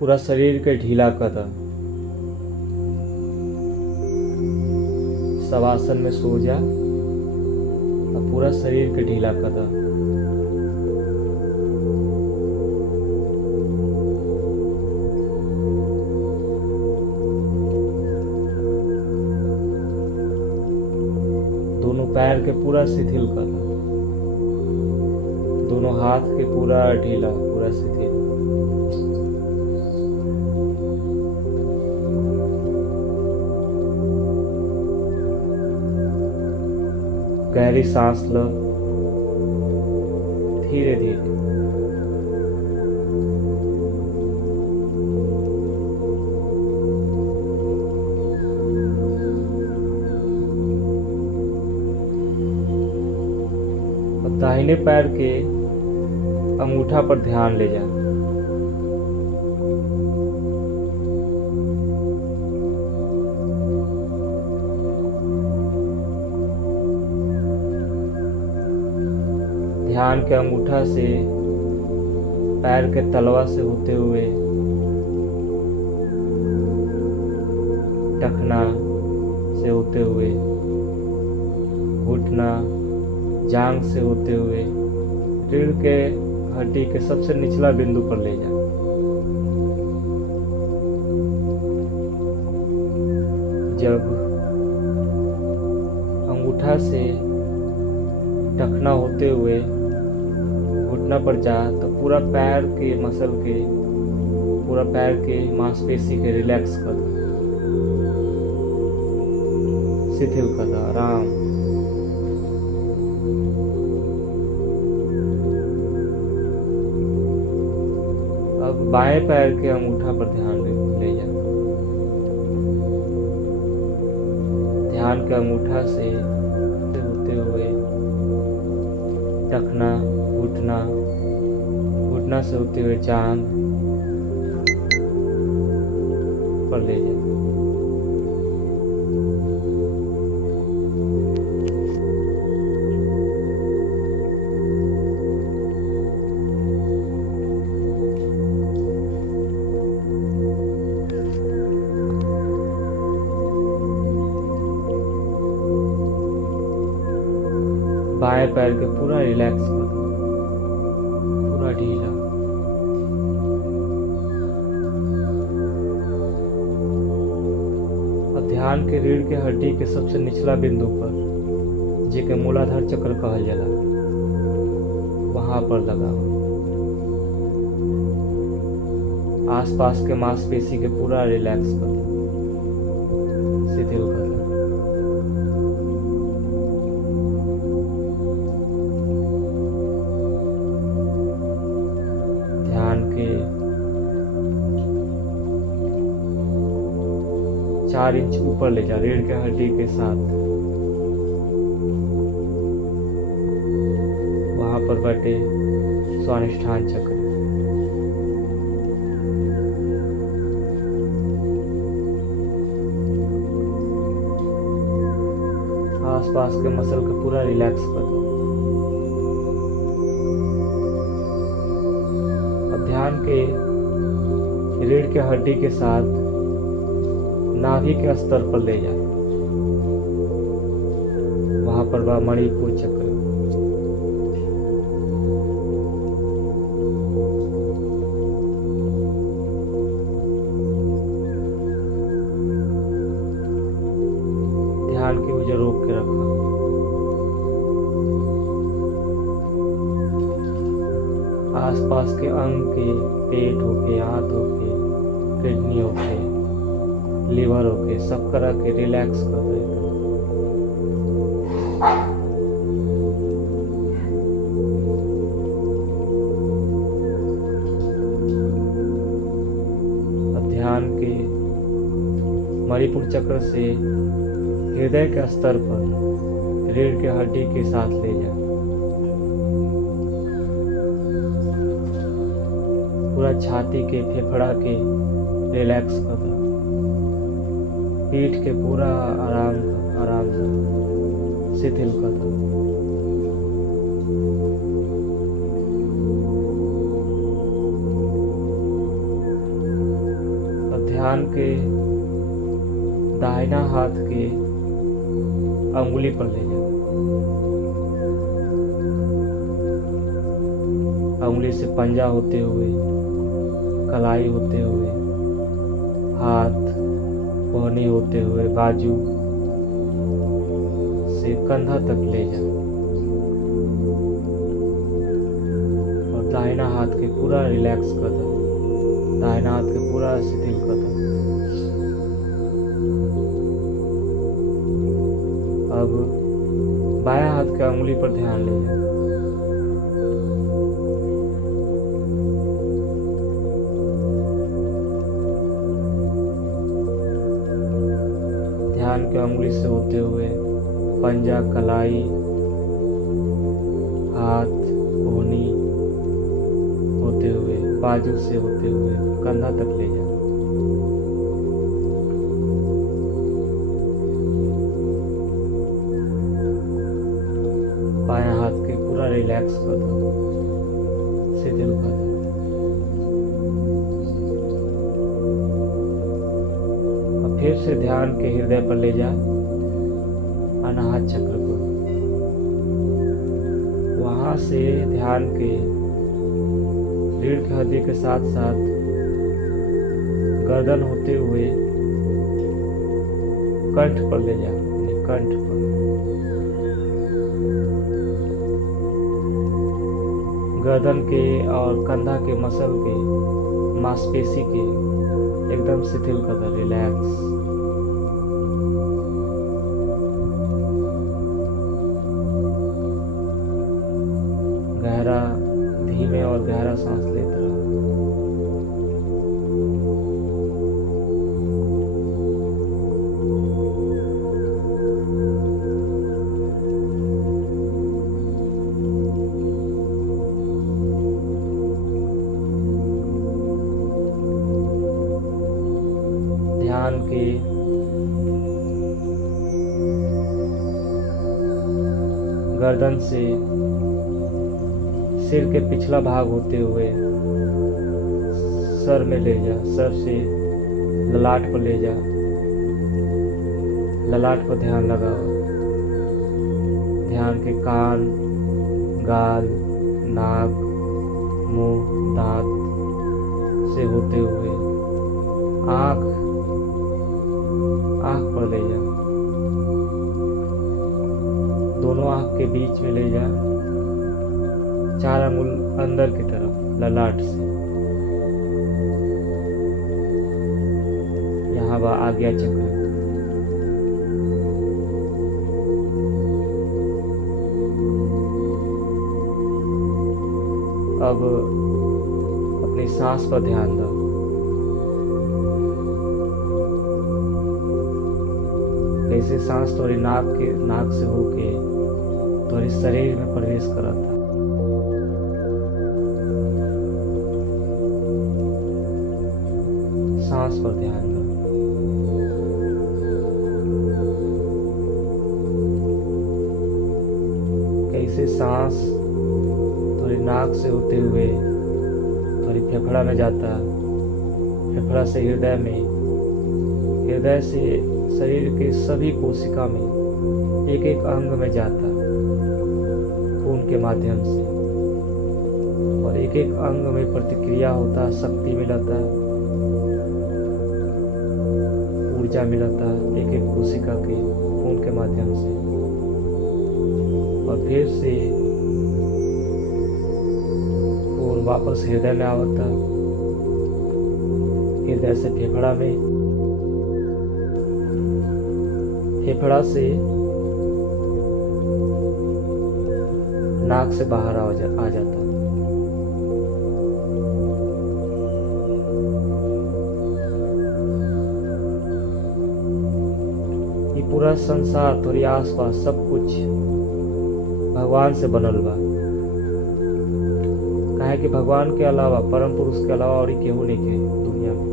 पूरा शरीर के ढीला कर द। शवासन में सो जा और पूरा शरीर के ढीला कर द। दोनों पैर के पूरा शिथिल कर द। दोनों हाथ के पूरा ढीला, पूरा शिथिल। गहरी सांस लो, धीरे धीरे। अब दाहिने पैर के अंगूठा पर ध्यान ले जा। ध्यान के अंगूठा से पैर के तलवा से होते हुए टखना से होते हुए घुटना, जांघ से होते हुए रीढ़ के हड्डी के सबसे निचला बिंदु पर ले जा। जब अंगूठा से टखना होते हुए घुटना पर जा तो पूरा पैर के मसल के, पूरा पैर के मांसपेशी के रिलैक्स कर दो, शिथिल कर दो, आराम। अब बाएं पैर के अंगूठा पर ध्यान ले जा। ध्यान के अंगूठा से होते हुए टखना, घुटना, घुटना से होते हुए जांघ पर ले जा। बाएं पैर के पूरा रिलैक्स कर दो, पूरा ढीला। और ध्यान के रीढ़ के हड्डी के सबसे निचला बिंदु पर, जेके मूलाधार चक्र कहल जाला, वहां पर लगाओ। आसपास के मांसपेशी के पूरा रिलैक्स कर दो, शिथिल कर दो। ध्यान के 4 इंच ऊपर ले जा रीढ़ के हड्डी के साथ। वहां पर बैठे स्वादिष्ठान चक्र। आसपास के मसल को पूरा रिलैक्स कर दो। अब ध्यान के रीढ़ के हड्डी के साथ नाभि के स्तर पर ले जाए। वहां पर वह मणिपुर चक्र। ध्यान की वजह रोक के रखा। आसपास के अंग के, पेट होके, हाथ होके, किडनी होके, लीवर होके, सब करा के रिलैक्स कर दे। अब ध्यान के मणिपुर चक्र से हृदय के स्तर पर रीढ़ के हड्डी के साथ ले जा। पूरा छाती के, फेफड़ा के रिलैक्स कर दो। पीठ के पूरा आराम से शिथिल कर दो। ध्यान के दाहिना हाथ के अंगुली पर ले जाओ। अंगुली से पंजा होते हुए, कलाई होते हुए, हाथ कोहनी होते हुए, बाजू से कंधा तक ले जाओ और दाहिना हाथ के पूरा रिलैक्स कर दो। दाहिना हाथ के पूरा शिथिल कर दो। अब बायां हाथ के अंगुली पर ध्यान ले जाओ। ध्यान के अंगुली से होते हुए पंजा, कलाई, हाथ, कोहनी होते हुए, बाजू से होते हुए कंधा तक ले जाओ। बायां हाथ के पूरा रिलैक्स कर दो, शिथिल कर दो। अब फिर से ध्यान के हृदय पर ले जा, अनाहत चक्र को। वहां से ध्यान के रीढ़ की हड्डी के साथ साथ गर्दन होते हुए कंठ पर ले जा, अपने कंठ पर। गर्दन के और कंधा के मसल के, मांसपेशी के एकदम शिथिल कर दो, रिलैक्स। गहरा, धीमे और गहरा सांस लेते रहो। ध्यान के गर्दन से सिर के पिछला भाग होते हुए सर में ले जा, सर से ललाट पर ले जा, ललाट पर ध्यान लगाओ। ध्यान के कान, गाल, नाक, मुंह, दांत से होते हुए आँख पर ले जा, दोनों आँख के बीच में ले जा, 4 अंगुल अंदर की तरफ ललाट से। यहाँ वह आज्ञा चक्र। अब अपनी सांस पर ध्यान दो। कैसे सांस थोड़ी नाक से होके थोड़ी शरीर में प्रवेश करता। सांस पर ध्यान दो। कैसे सांस थोड़ी नाक से होते हुए थोड़ी फेफड़ा में जाता, फेफड़ा से हृदय में, हृदय से शरीर के सभी कोशिका में, एक एक अंग में जाता खून के माध्यम से, और एक एक अंग में प्रतिक्रिया होता, शक्ति मिलता, ऊर्जा मिलता एक एक कोशिका के खून के माध्यम से। और फिर से खून वापस हृदय में आवता, हृदय से फेफड़ा में, फेफड़ा से नाक से बाहर आ जाता। ये पूरा संसार तोरी आसपास सब कुछ भगवान से बनल बा। काहे कि भगवान के अलावा, परम पुरुष के अलावा और केहू नहीं के दुनिया में।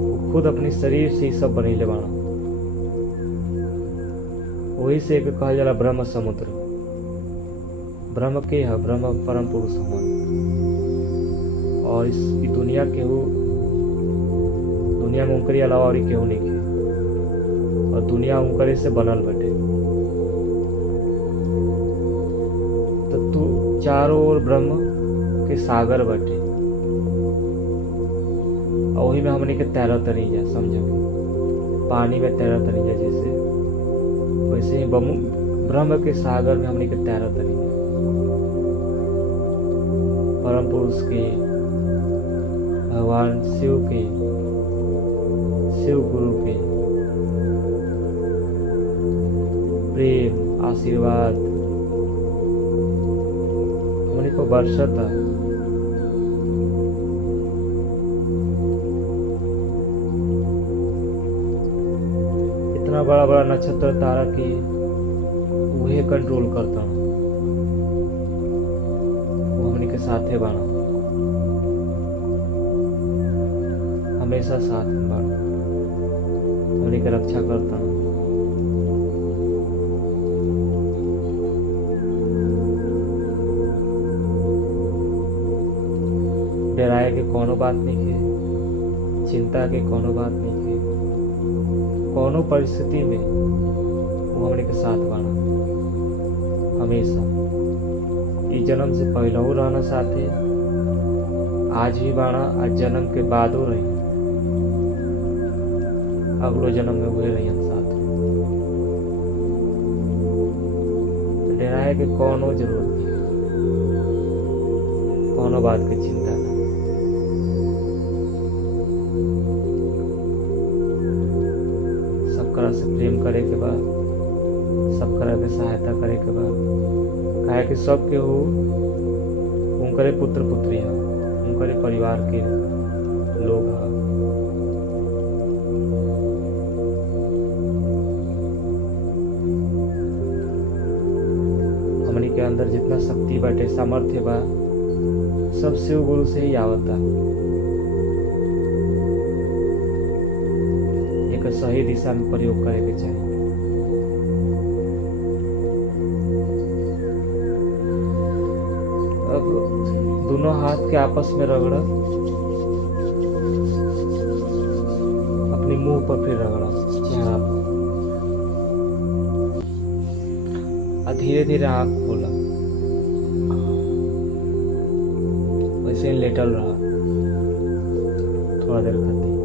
वो खुद अपने शरीर से ही सब बनैले बाड़ा। वही से एक कहल जाला ब्रह्म समुद्र। ब्रह्म के है, ब्रह्म परम पुरुष हवन। और इस दुनिया केहू दुनिया में उनकरे अलावा और केहू नहीं के, और दुनिया उनकरे से बनल बाटे। तो तू चारों ओर ब्रह्म के सागर बाटे, और वही में हमने के तैरत तनी जा, समझो पानी में तैरत तनी जा, जैसे वैसे ही ब्रह्म के सागर में हमने के तैरत तनी जा। परम पुरुष के, भगवान शिव के, शिव गुरु के प्रेम आशीर्वाद हमने को बरसता। इतना बड़ा बड़ा नक्षत्र तारा के वही कंट्रोल करता हूँ, वो हमने के साथे बाना, हमेशा साथ में बाना, हमने के रक्षा करता हूँ। डराए के कोनो बात नहीं है, चिंता के कोनो बात नहीं है, कोनो परिस्थिति में वो हमने के साथ बाना हमेशा। इस जन्म से पहले हो रहना साथे, आज भी बाना, आज जन्म के बाद हो रही, अगलो जन्म में हुए रही साथ। डराए के कोनो जरूरत नहीं, कोनो बात की चिंता नहीं। सबकरा से प्रेम करे के बाद, सबकरा के सहायता करे के बाद, काहे कि सबके हो उनकरे पुत्र पुत्री है, उनकरे परिवार के लोग हैं। हमनी के अंदर जितना शक्ति बाटे, सामर्थ्य बा, सब शिव गुरु से ही आवता। एक सही दिशा में प्रयोग करे के चाहिए। अब दोनों हाथ के आपस में रगड़ा, अपने मुंह पर फिर रगड़ा, चेहरा पर, और धीरे धीरे आंख खोला, वैसे लेटल रहा थोड़ा देर खातिर।